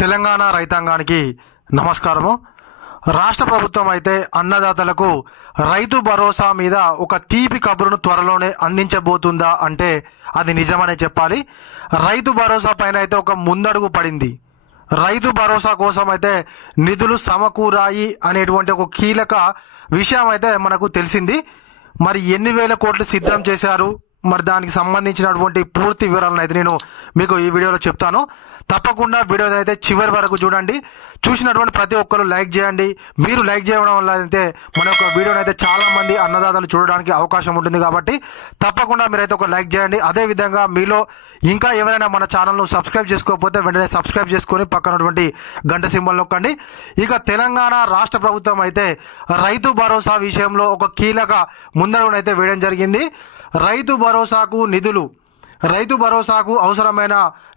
తెలంగాణ రైతాంగానికి నమస్కారము. రాష్ట్ర ప్రభుత్వం అయితే అన్నదాతలకు రైతు భరోసా మీద ఒక తీపి కబురును త్వరలోనే అందించబోతుందా అంటే అది నిజమనే చెప్పాలి. రైతు భరోసా పైన అయితే ఒక ముందడుగు పడింది. రైతు భరోసా కోసం అయితే నిధులు సమకూరాయి అనేటువంటి ఒక కీలక విషయం అయితే మనకు తెలిసింది. మరి ఎన్ని వేల కోట్లు సిద్ధం చేశారు, మరి దానికి సంబంధించినటువంటి పూర్తి వివరాలను అయితే నేను మీకు ఈ వీడియోలో చెప్తాను. తప్పకుండా వీడియో అయితే చివరి వరకు చూడండి. చూసినటువంటి ప్రతి ఒక్కరు లైక్ చేయండి. మీరు లైక్ చేయడం వల్ల అయితే మన యొక్క వీడియోని అయితే చాలా మంది అన్నదాతలు చూడడానికి అవకాశం ఉంటుంది కాబట్టి తప్పకుండా మీరైతే ఒక లైక్ చేయండి. అదేవిధంగా మీలో ఇంకా ఎవరైనా మన ఛానల్ను సబ్స్క్రైబ్ చేసుకోకపోతే వెంటనే సబ్స్క్రైబ్ చేసుకొని పక్కనటువంటి గంట సింబల్ నొక్కండి. ఇక తెలంగాణ రాష్ట్ర ప్రభుత్వం అయితే రైతు భరోసా విషయంలో ఒక కీలక ముందడుగునైతే వేయడం జరిగింది. రైతు భరోసాకు అవసరమైన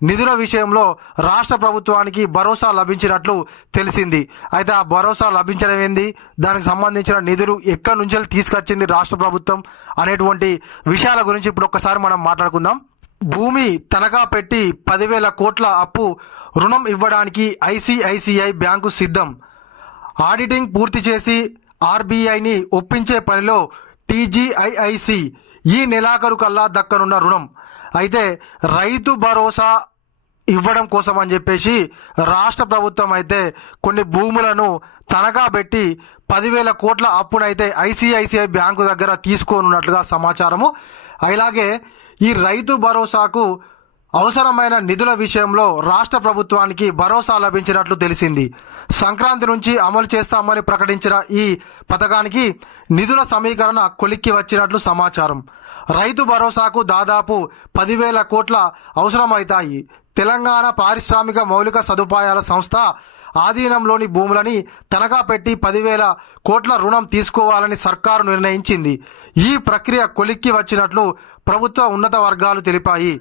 నిధుల విషయంలో రాష్ట్ర ప్రభుత్వానికి భరోసా లభించినట్లు తెలిసింది. అయితే ఆ భరోసా లభించడం ఏంది, దానికి సంబంధించిన నిధులు ఎక్కడి నుంచి తీసుకొచ్చింది రాష్ట్ర ప్రభుత్వం అనేటువంటి విషయాల గురించి ఇప్పుడు ఒక్కసారి మనం మాట్లాడుకుందాం. భూమి తనఖా పెట్టి 10,000 కోట్ల అప్పు రుణం ఇవ్వడానికి ఐసిఐసిఐ బ్యాంకు సిద్ధం. ఆడిటింగ్ పూర్తి చేసి ఆర్బీఐని ఒప్పించే పనిలో టీజీఐఐసి. ఈ నెలాఖరు కల్లా దక్కనున్న రుణం. అయితే రైతు భరోసా ఇవ్వడం కోసం అని చెప్పేసి రాష్ట్ర ప్రభుత్వం అయితే కొన్ని భూములను తనఖా పెట్టి 10,000 కోట్ల అప్పునైతే ఐసిఐసిఐ బ్యాంకు దగ్గర తీసుకోనున్నట్లుగా సమాచారము. అలాగే ఈ రైతు భరోసాకు అవసరమైన నిధుల విషయంలో రాష్ట్ర ప్రభుత్వానికి భరోసా లభించినట్లు తెలిసింది. సంక్రాంతి నుంచి అమలు చేస్తామని ప్రకటించిన ఈ పథకానికి నిధుల సమీకరణ కొలిక్కి వచ్చినట్లు సమాచారం. రైతు భరోసాకు దాదాపు 10,000 కోట్ల అవసరమవుతాయి. తెలంగాణ పారిశ్రామిక మౌలిక సదుపాయాల సంస్థ ఆధీనంలోని భూములని తనఖా పెట్టి 10,000 కోట్ల రుణం తీసుకోవాలని సర్కారు నిర్ణయించింది. ఈ ప్రక్రియ కొలిక్కి వచ్చినట్లు ప్రభుత్వ ఉన్నత వర్గాలు తెలిపాయి.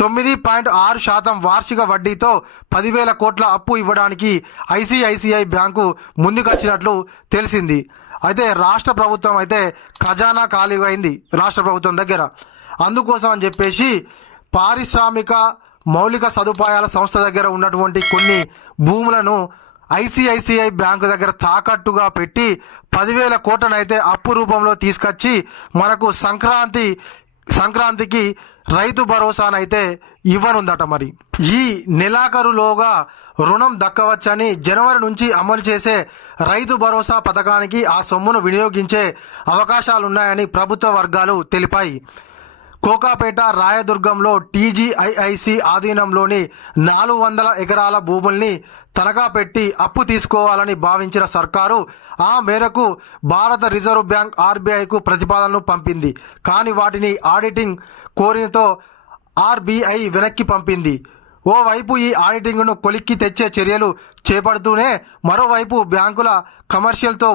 9.6% వార్షిక వడ్డీతో 10,000 కోట్ల అప్పు ఇవ్వడానికి ఐసిఐసిఐ బ్యాంకు ముందుకొచ్చినట్లు తెలిసింది. అయితే రాష్ట్ర ప్రభుత్వం అయితే ఖజానా ఖాళీగా అయింది రాష్ట్ర ప్రభుత్వం దగ్గర. అందుకోసం అని చెప్పేసి పారిశ్రామిక మౌలిక సదుపాయాల సంస్థ దగ్గర ఉన్నటువంటి కొన్ని భూములను ఐసిఐసిఐ బ్యాంకు దగ్గర తాకట్టుగా పెట్టి 10,000 కోట్లనైతే అప్పు రూపంలో తీసుకొచ్చి మనకు సంక్రాంతికి రైతు భరోసానైతే ఇవ్వనుందట. మరి ఈ నెలాఖరులోగా రుణం దక్కవచ్చని జనవరి నుంచి అమలు చేసే రైతు భరోసా పథకానికి ఆ సొమ్మును వినియోగించే అవకాశాలున్నాయని ప్రభుత్వ వర్గాలు తెలిపాయి. కోకాపేట రాయదుర్గంలో టీజీఐఐసి ఆధీనంలోని 400 ఎకరాల భూముల్ని తనఖా పెట్టి అప్పు తీసుకోవాలని భావించిన సర్కారు ఆ మేరకు భారత రిజర్వ్ బ్యాంక్ ఆర్బీఐకు ప్రతిపాదనలు పంపింది. కానీ వాటిని ఆడిటింగ్ కోరినతో ఆర్బీఐ వెనక్కి పంపింది. ఓవైపు ఈ ఆడిటింగ్ను కొలిక్కి తెచ్చే చర్యలు చేపడుతూనే మరోవైపు బ్యాంకుల కమర్షియల్తో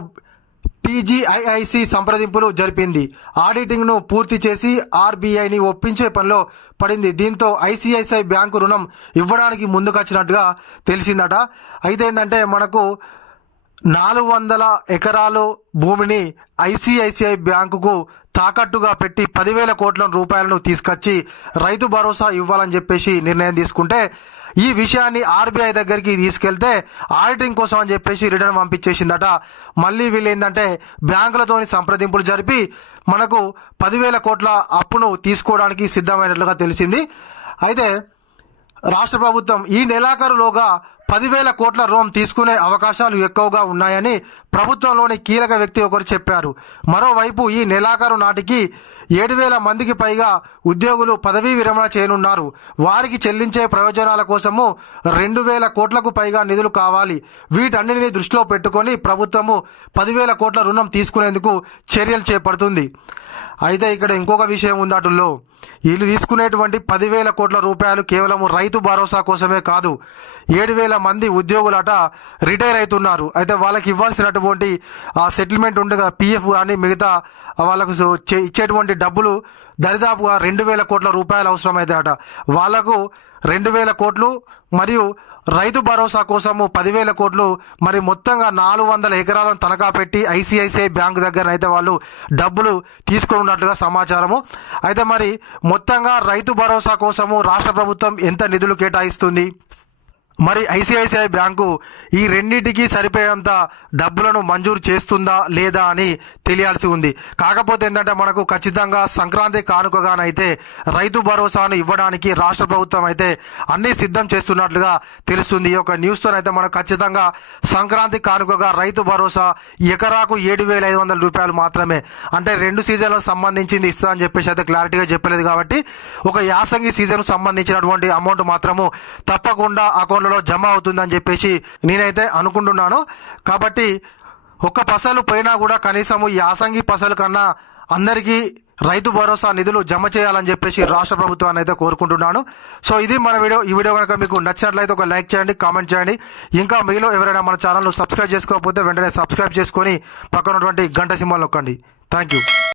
టీజీఐఐసి సంప్రదింపులు జరిపింది. ఆడిటింగ్ను పూర్తి చేసి ఆర్బీఐని ఒప్పించే పనిలో పడింది. దీంతో ఐసిఐసిఐ బ్యాంకు రుణం ఇవ్వడానికి ముందుకొచ్చినట్టుగా తెలిసిందట. అయితే ఏంటంటే మనకు 400 ఎకరాలు భూమిని ఐసిఐసిఐ బ్యాంకుకు తాకట్టుగా పెట్టి 10,000 కోట్ల రూపాయలను తీసుకొచ్చి రైతు భరోసా ఇవ్వాలని చెప్పేసి నిర్ణయం తీసుకుంటే ఈ విషయాన్ని ఆర్బీఐ దగ్గరికి తీసుకెళ్తే ఆడిటింగ్ కోసం అని చెప్పేసి రిటర్న్ పంపించేసిందట. మళ్ళీ వీళ్ళు ఏంటంటే బ్యాంకులతోని సంప్రదింపులు జరిపి మనకు 10,000 కోట్ల అప్పును తీసుకోవడానికి సిద్ధమైనట్లుగా తెలిసింది. అయితే రాష్ట్ర ప్రభుత్వం ఈ నెలాఖరులోగా 10,000 కోట్ల రుణం తీసుకునే అవకాశాలు ఎక్కువగా ఉన్నాయని ప్రభుత్వంలోని కీలక వ్యక్తి ఒకరు చెప్పారు. మరోవైపు ఈ నెలాఖరు నాటికి 7,000 మందికి పైగా ఉద్యోగులు పదవీ విరమణ చేయనున్నారు. వారికి చెల్లించే ప్రయోజనాల కోసము 2,000 కోట్లకు పైగా నిధులు కావాలి. వీటన్నిటిని దృష్టిలో పెట్టుకొని ప్రభుత్వము 10,000 కోట్ల రుణం తీసుకునేందుకు చర్యలు చేపడుతుంది. అయితే ఇక్కడ ఇంకొక విషయం ఉంది. అటుల్లో వీళ్ళు తీసుకునేటువంటి 10,000 కోట్ల రూపాయలు కేవలం రైతు భరోసా కోసమే కాదు, 7,000 మంది ఉద్యోగులట రిటైర్ అవుతున్నారు. అయితే వాళ్ళకి ఇవ్వాల్సినటువంటి ఆ సెటిల్మెంట్ ఉండే కదా పిఎఫ్ కానీ మిగతా వాళ్ళకు ఇచ్చేటువంటి డబ్బులు దరిదాపుగా 2,000 కోట్ల రూపాయలు అవసరమైతే వాళ్లకు 2,000 కోట్లు మరియు రైతు భరోసా కోసము 10,000 కోట్లు. మరి మొత్తంగా 400 ఎకరాలను తనఖా పెట్టి ఐసిఐసిఐ బ్యాంకు దగ్గర అయితే వాళ్ళు డబ్బులు తీసుకున్నట్లుగా సమాచారము. అయితే మరి మొత్తంగా రైతు భరోసా కోసము రాష్ట్ర ప్రభుత్వం ఎంత నిధులు కేటాయిస్తుంది? మరి ఐసిఐసిఐ బ్యాంకు ఈ రెండింటికి సరిపోయేంత డబ్బులను మంజూరు చేస్తుందా లేదా అని తెలియాల్సి ఉంది. కాకపోతే ఏంటంటే మనకు ఖచ్చితంగా సంక్రాంతి కానుకగానైతే రైతు భరోసాను ఇవ్వడానికి రాష్ట్ర ప్రభుత్వం అయితే అన్ని సిద్ధం చేస్తున్నట్లుగా తెలుస్తుంది. ఈ యొక్క న్యూస్ తో అయితే మనకు ఖచ్చితంగా సంక్రాంతి కానుకగా రైతు భరోసా ఎకరాకు 7,500 రూపాయలు మాత్రమే, అంటే 2 సీజన్లకు సంబంధించింది ఇస్తా అని చెప్పేసి అయితే క్లారిటీగా చెప్పలేదు. కాబట్టి ఒక యాసంగి సీజన్ సంబంధించినటువంటి అమౌంట్ మాత్రము తప్పకుండా అకౌంట్లో జమ అవుతుందని చెప్పేసి నేనైతే అనుకుంటున్నాను. కాబట్టి ఒక్క పసలు పోయినా కూడా కనీసము ఈ యాసంగి పసలు కన్నా అందరికీ రైతు భరోసా నిధులు జమ చేయాలని చెప్పేసి రాష్ట్ర ప్రభుత్వాన్ని అయితే కోరుకుంటున్నాను. సో ఇది మన వీడియో. ఈ వీడియో కనుక మీకు నచ్చినట్లయితే ఒక లైక్ చేయండి, కామెంట్ చేయండి. ఇంకా మీలో ఎవరైనా మన ఛానల్ను సబ్స్క్రైబ్ చేసుకోకపోతే వెంటనే సబ్స్క్రైబ్ చేసుకొని పక్కన ఉన్నటువంటి గంట సింబల్ నొక్కండి. Thank you.